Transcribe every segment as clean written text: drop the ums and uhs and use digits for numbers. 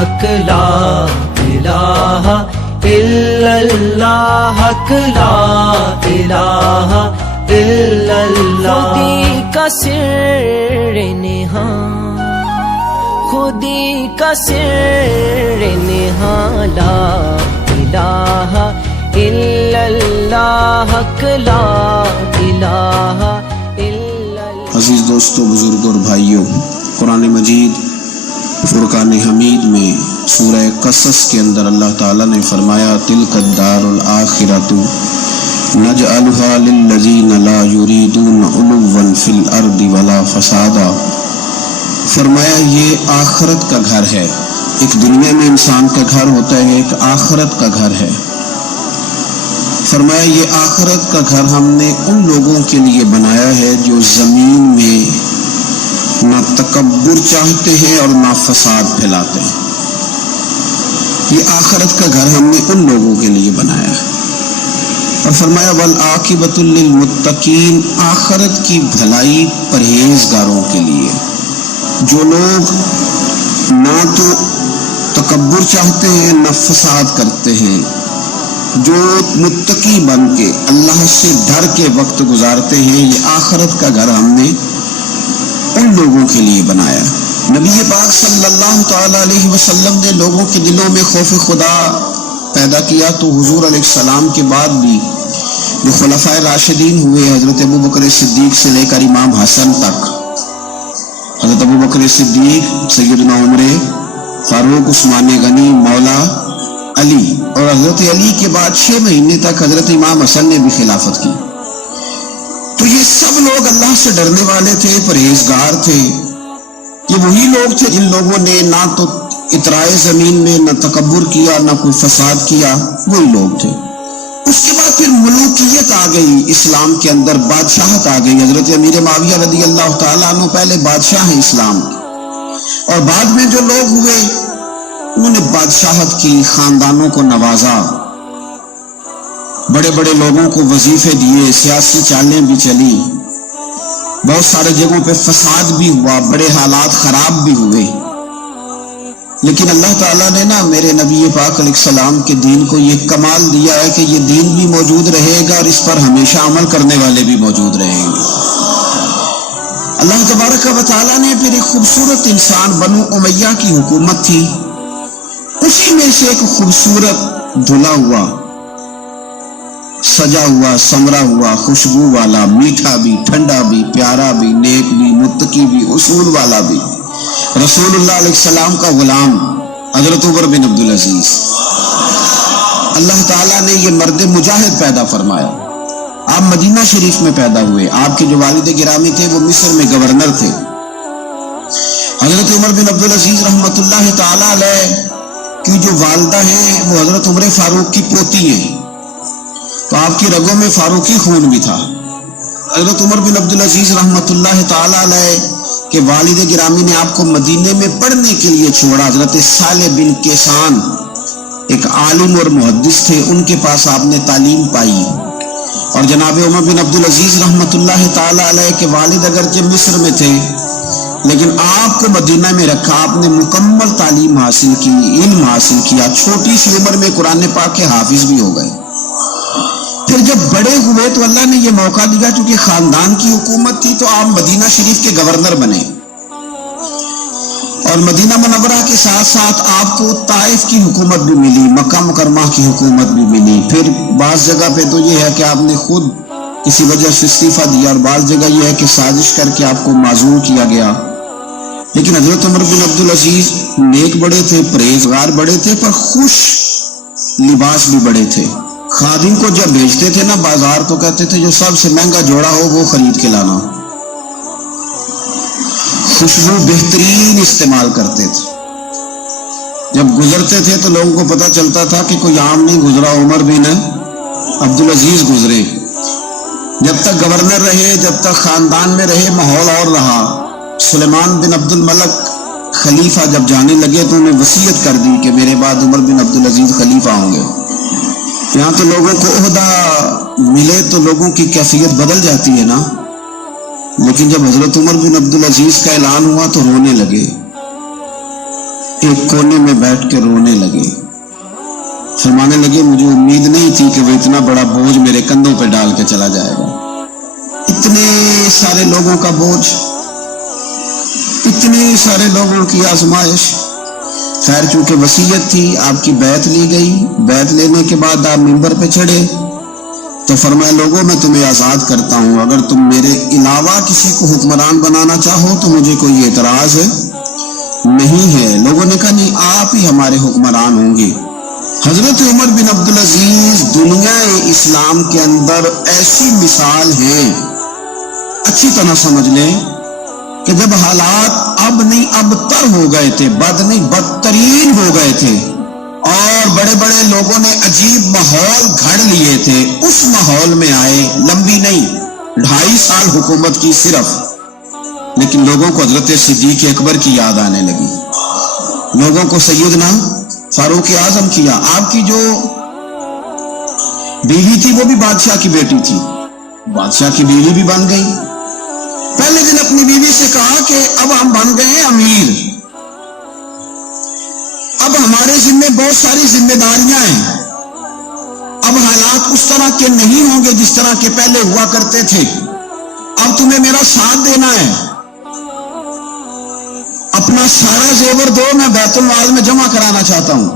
حق لا الہ الا اللہ، حق لا الہ الا اللہ۔ خودی کا سر نہاں، خودی کا سر نہاں، لا الہ الا اللہ، حق لا الہ الا اللہ۔ عزیز دوستو، بزرگوں اور بھائیوں، قرآن مجید فرقان حمید میں سورہ قصص کے اندر اللہ تعالیٰ نے فرمایا تلک الدار الآخرۃ نجعلها للذین لا یریدون علوا فی الارض ولا فسادا۔ فرمایا یہ آخرت کا گھر ہے۔ ایک دنیا میں انسان کا گھر ہوتا ہے، ایک آخرت کا گھر ہے۔ فرمایا یہ آخرت کا گھر ہم نے ان لوگوں کے لیے بنایا ہے جو زمین میں نہ تکبر چاہتے ہیں اور نہ فساد پھیلاتے ہیں۔ یہ آخرت کا گھر ہم نے ان لوگوں کے لیے بنایا ہے۔ اور فرمایا والعاقبۃ للمتقین، آخرت کی بھلائی پرہیزگاروں کے لیے، جو لوگ نہ تو تکبر چاہتے ہیں نہ فساد کرتے ہیں، جو متقی بن کے اللہ سے ڈر کے وقت گزارتے ہیں، یہ آخرت کا گھر ہم نے ان لوگوں کے لیے بنایا۔ نبی پاک صلی اللہ تعالی علیہ وسلم نے لوگوں کے دلوں میں خوف خدا پیدا کیا، تو حضور علیہ السلام کے بعد بھی جو خلفائے راشدین ہوئے، حضرت ابوبکر صدیق سے لے کر امام حسن تک، حضرت ابوبکر صدیق، سیدنا عمر فاروق، عثمان غنی، مولا علی، اور حضرت علی کے بعد 6 مہینے تک حضرت امام حسن نے بھی خلافت کی۔ تو یہ سب لوگ اللہ سے ڈرنے والے تھے، پرہیزگار تھے۔ یہ وہی لوگ تھے جن لوگوں نے نہ تو اطراء زمین میں نہ تکبر کیا نہ کوئی فساد کیا، وہی لوگ تھے۔ اس کے بعد پھر ملوکیت آ گئی، اسلام کے اندر بادشاہت آ گئی۔ حضرت امیر معاویہ رضی اللہ تعالیٰ عنہ پہلے بادشاہ ہیں اسلام کے، اور بعد میں جو لوگ ہوئے انہوں نے بادشاہت کی، خاندانوں کو نوازا، بڑے بڑے لوگوں کو وظیفے دیے، سیاسی چالیں بھی چلی، بہت سارے جگہوں پہ فساد بھی ہوا، بڑے حالات خراب بھی ہوئے۔ لیکن اللہ تعالیٰ نے میرے نبی پاک علیہ السلام کے دین کو یہ کمال دیا ہے کہ یہ دین بھی موجود رہے گا اور اس پر ہمیشہ عمل کرنے والے بھی موجود رہیں گے۔ اللہ تبارک و تعالیٰ نے پھر ایک خوبصورت انسان، بنو امیہ کی حکومت تھی، اسی میں سے ایک خوبصورت دھلا ہوا، سجا ہوا، سمرا ہوا، خوشبو والا، میٹھا بھی، ٹھنڈا بھی، پیارا بھی، نیک بھی، متقی بھی، اصول والا بھی، رسول اللہ علیہ السلام کا غلام حضرت عمر بن عبدالعزیز، اللہ تعالیٰ نے یہ مرد مجاہد پیدا فرمایا۔ آپ مدینہ شریف میں پیدا ہوئے، آپ کے جو والد گرامی تھے وہ مصر میں گورنر تھے۔ حضرت عمر بن عبدالعزیز رحمۃ اللہ تعالیٰ علیہ کی جو والدہ ہیں وہ حضرت عمر فاروق کی پوتی ہیں، تو آپ کی رگوں میں فاروقی خون بھی تھا۔ حضرت عمر بن عبدالعزیز رحمۃ اللہ تعالیٰ علیہ کے والد گرامی نے آپ کو مدینے میں پڑھنے کے لیے چھوڑا۔ حضرت صالح بن کیسان ایک عالم اور محدث تھے، ان کے پاس آپ نے تعلیم پائی، اور جناب عمر بن عبدالعزیز رحمۃ اللہ تعالیٰ علیہ کے والد اگرچہ مصر میں تھے لیکن آپ کو مدینہ میں رکھا، آپ نے مکمل تعلیم حاصل کی، علم حاصل کیا، چھوٹی سی عمر میں قرآن پاک کے حافظ بھی ہو گئے۔ پھر جب بڑے ہوئے تو اللہ نے یہ موقع دیا، چونکہ خاندان کی حکومت تھی تو آپ مدینہ شریف کے گورنر بنے، اور مدینہ منورہ کے ساتھ ساتھ آپ کو طائف کی حکومت بھی ملی، مکہ مکرمہ کی حکومت بھی ملی۔ پھر بعض جگہ پہ تو یہ ہے کہ آپ نے خود کسی وجہ سے استعفیٰ دیا، اور بعض جگہ یہ ہے کہ سازش کر کے آپ کو معزول کیا گیا۔ لیکن حضرت عمر بن عبدالعزیز نیک بڑے تھے، پرہیزگار بڑے تھے، پر خوش لباس بھی بڑے تھے۔ خادم کو جب بھیجتے تھے بازار تو کہتے تھے جو سب سے مہنگا جوڑا ہو وہ خرید کے لانا۔ خوشبو بہترین استعمال کرتے تھے، جب گزرتے تھے تو لوگوں کو پتہ چلتا تھا کہ کوئی عام نہیں گزرا، عمر بن عبدالعزیز گزرے۔ جب تک گورنر رہے، جب تک خاندان میں رہے، ماحول اور رہا۔ سلیمان بن عبد الملک خلیفہ جب جانے لگے تو انہیں وصیت کر دی کہ میرے بعد عمر بن عبدالعزیز خلیفہ ہوں گے۔ یہاں تو لوگوں کو عہدہ ملے تو لوگوں کی کیفیت بدل جاتی ہے لیکن جب حضرت عمر بن عبدالعزیز کا اعلان ہوا تو رونے لگے۔ एक कोने में बैठ के रोने लगे। फरमाने लगे मुझे उम्मीद नहीं थी कि वो इतना बड़ा बोझ मेरे कंधों पे डाल के चला जाएगा। इतने सारे लोगों का बोझ, इतने सारे लोगों की आजमाइश। खैर चूंकि वसीयत थी, आपकी बैत ली गई। बैत लेने के बाद आप मिंबर पे चढ़े तो फरमाया लोगों मैं तुम्हें आजाद करता हूं, अगर तुम मेरे अलावा किसी को हुक्मरान बनाना चाहो तो मुझे कोई एतराज नहीं है। लोगों ने कहा नहीं, आप ही हमारे हुक्मरान होंगे। हजरत उमर बिन अब्दुल अजीज दुनिया इस्लाम के अंदर ऐसी मिसाल है, अच्छी तरह समझ लें कि जब हालात अब नहीं अब तर हो गए थे, बद नहीं बदतरीन हो गए थे और बड़े बड़े लोगों ने अजीब माहौल घड़ लिए थे, उस माहौल में आए। लंबी नहीं, 2.5 साल हुकूमत की सिर्फ, लेकिन लोगों को हजरत सिद्दीक अकबर की याद आने लगी। लोगों को सैयदना फारूक आजम किया। आपकी जो बीवी थी वो भी बादशाह की बेटी थी, बादशाह की बीवी भी बन गई। पहले दिन अपनी बीवी से कहा कि अब हम बन गए हैं अमीर, अब हमारे जिम्मे बहुत सारी जिम्मेदारियां हैं, अब हालात उस तरह के नहीं होंगे जिस तरह के पहले हुआ करते थे, अब तुम्हें मेरा साथ देना है, अपना सारा जेवर दो, मैं बैतुल माल में जमा कराना चाहता हूं।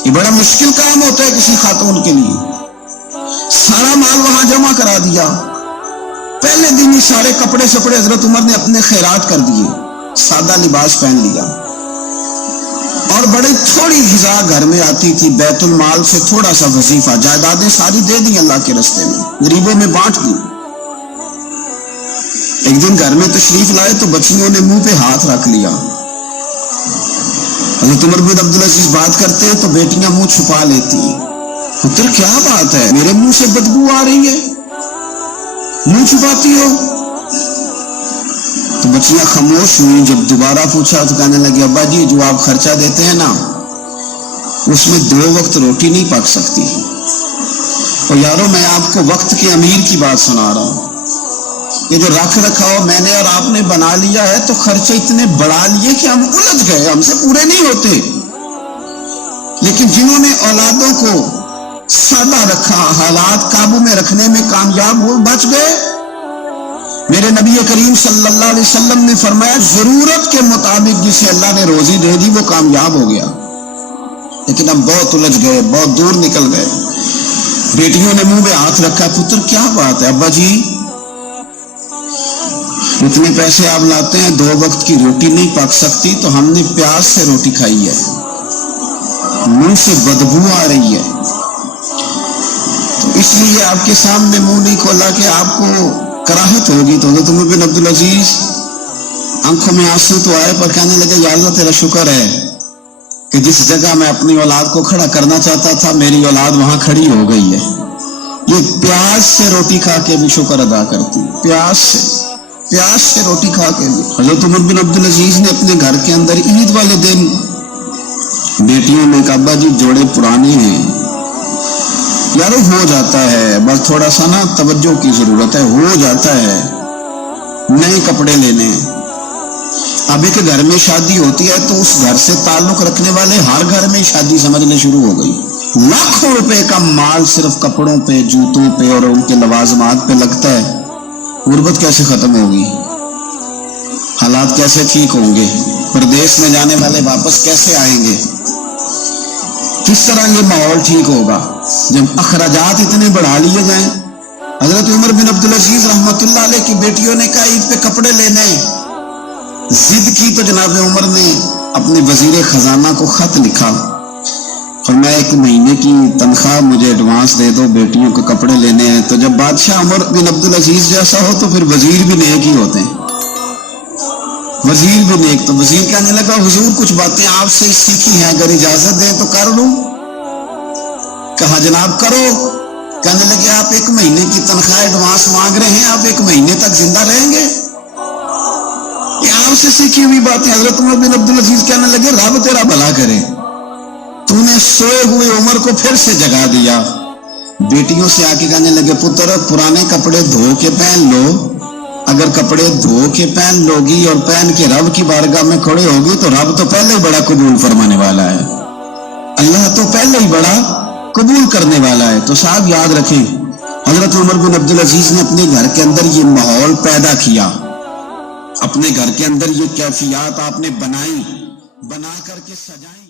ये बड़ा मुश्किल काम होता है किसी खातून के लिए। सारा माल वहां जमा करा दिया। पहले दिन ही सारे कपड़े शपड़े हजरत उमर ने अपने खैरात कर दिए, सादा लिबास पहन लिया और बड़ी थोड़ी ग़िज़ा घर में आती थी। बैतुल माल से थोड़ा सा वजीफा, जायदादें सारी दे दी अल्लाह के रास्ते में, गरीबों में बांट दी। एक दिन घर में तशरीफ लाए तो बच्चियों ने मुंह पे हाथ रख लिया। हज़रत उमर बिन अब्दुल अजीज बात करते हैं तो बेटियां मुंह छुपा लेती। पुत्र क्या बात है, मेरे मुंह से बदबू आ रही है, मुंह छुपाती हो? तो बच्चियां खामोश हुई। जब दोबारा पूछा तो कहने लगे अब्बा जी जो आप खर्चा देते हैं ना उसमें 2 वक्त रोटी नहीं पक सकती। और यारों मैं आपको वक्त के अमीर की बात सुना रहा हूं। ये जो रख रखाव मैंने और आपने बना लिया है तो खर्चे इतने बढ़ा लिए कि हम उलझ गए, हमसे पूरे नहीं होते। लेकिन जिन्होंने औलादों को सादा रखा, हालात काबू में रखने में कामयाब हो, बच गए। मेरे नबी करीम सल्लल्लाहु अलैहि वसल्लम ने फरमाया जरूरत के मुताबिक जिसे अल्लाह ने रोजी दे दी वो कामयाब हो गया। लेकिन हम बहुत उलझ गए, बहुत दूर निकल गए। बेटियों ने मुंह में हाथ रखा। पुत्र क्या बात है? अब्बा जी इतने पैसे आप लाते हैं, 2 वक्त की रोटी नहीं पक सकती, तो हमने प्याज से रोटी खाई है, मुंह से बदबू आ रही है, तो इसलिए आपके सामने मुंह नहीं खोला कि आपको कराहत होगी। तो हज़रत उमर बिन अब्दुल अजीज आंखों में आंसू तो आए पर कहने लगे या अल्लाह तेरा शुक्र है कि जिस जगह मैं अपनी औलाद को खड़ा करना चाहता था मेरी औलाद वहां खड़ी हो गई है। ये प्याज से रोटी खा के भी शुक्र अदा करती, प्याज से रोटी खा के भी। हज़रत उमर बिन अब्दुल अजीज ने अपने घर के अंदर ईद वाले दिन बेटियों ने कहा अब्बा जी जोड़े पुराने हैं यारो, हो जाता है, बस थोड़ा सा ना तवज्जो की जरूरत है, हो जाता है, नए कपड़े लेने। अब एक घर में शादी होती है तो उस घर से ताल्लुक रखने वाले हर घर में शादी समझने शुरू हो गई। लाखों रुपए का माल सिर्फ कपड़ों पे, जूतों पे और उनके लवाजमात पे लगता है। गुर्बत कैसे खत्म होगी? हालात कैसे ठीक होंगे? प्रदेश में जाने वाले वापस कैसे आएंगे? किस तरह ये माहौल ठीक होगा जब अखराजात इतने बढ़ा लिए जाएं? हजरत उमर बिन अब्दुल अजीज रहमतुल्लाह अलैह की बेटियों ने कहा ईद पे कपड़े लेने, जिद की तो जनाब उमर ने अपने वजीर खजाना को खत लिखा और मैं 1 महीने की तनख्वाह मुझे एडवांस दे दो, बेटियों के कपड़े लेने हैं। तो जब बादशाह उमर बिन अब्दुल अजीज जैसा हो तो फिर वजीर भी नेक ही होते हैं, वजीर भी नेक। तो वजीर कहने लगा हुजूर कुछ बातें आपसे सीखी हैं, अगर इजाजत दें तो कर लूं। कहा जनाब करो। कहने लगे आप 1 महीने की तनख्वाह एडवांस मांग रहे हैं, आप 1 महीने तक जिंदा रहेंगे? ये आपसे सीखी हुई बातें। हजरत उमर बिन अब्दुल अजीज कहने लगे रब तेरा भला करे, तूने सोए हुए उमर को फिर से जगा दिया। बेटियों से आके कहने लगे पुत्र पुराने कपड़े धो के पहन लो, اگر کپڑے دھو کے پہن لوگی اور پہن کے رب کی بارگاہ میں کھڑے ہوگی تو رب تو پہلے ہی بڑا قبول فرمانے والا ہے، اللہ تو پہلے ہی بڑا قبول کرنے والا ہے۔ تو صاحب یاد رکھیں، حضرت عمر بن عبدالعزیز نے اپنے گھر کے اندر یہ ماحول پیدا کیا، اپنے گھر کے اندر یہ کیفیات آپ نے بنائی، بنا کر کے سجائی۔